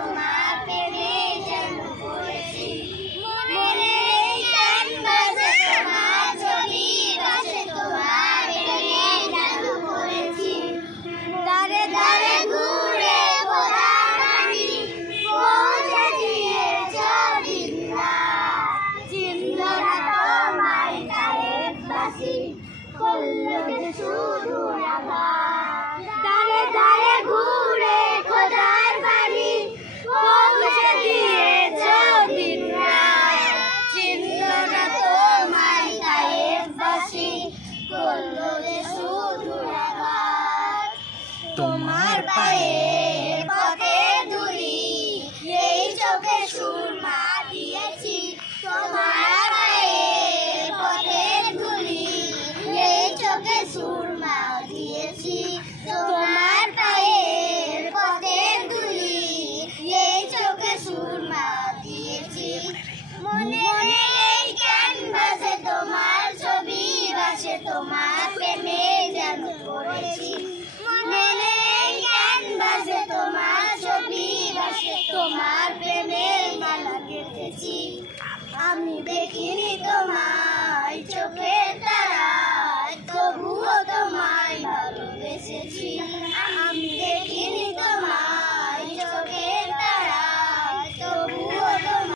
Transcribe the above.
তোমার প্রেমে যেন পড়েছি। মনের এই ক্যানভাসে তোমার ছবি ভাসে, তোমার প্রেমে যেন পড়েছি। দাঁড়ে দাঁড়ে ঘুরে খোদার বাণী পৌঁছে দিয়েছ দিন রাত। চিনল না তোমায় তায়েফবাসী, করল যে শুধু আঘাত। দাঁড়ে দাঁড়ে ঘুরে খোদার বাণী পৌঁছে দিয়েছ দিন রাত। চিনল না তোমায় তায়েফবাসী, করল যে শুধু আঘাত। তোমার পায়ের পথে ধুলি, এই চোখে সুরমা দিয়েছি। তোমার পায়ের পথে ধুলি, এই চোখে সুরমা দিয়েছি। তোমার পায়ের পথে ধুলি, এই চোখে সুরমা দিয়েছি। মনের এই ক্যানভাসে তোমার ছবি ভাসে, তোমার প্রেমে যেন পড়েছি। মনের এই ক্যানভাসে তোমার ছবি ভাসে, তোমার প্রেমে মালা গেঁথেছি। আমি দেখিনি তোমায় চোখের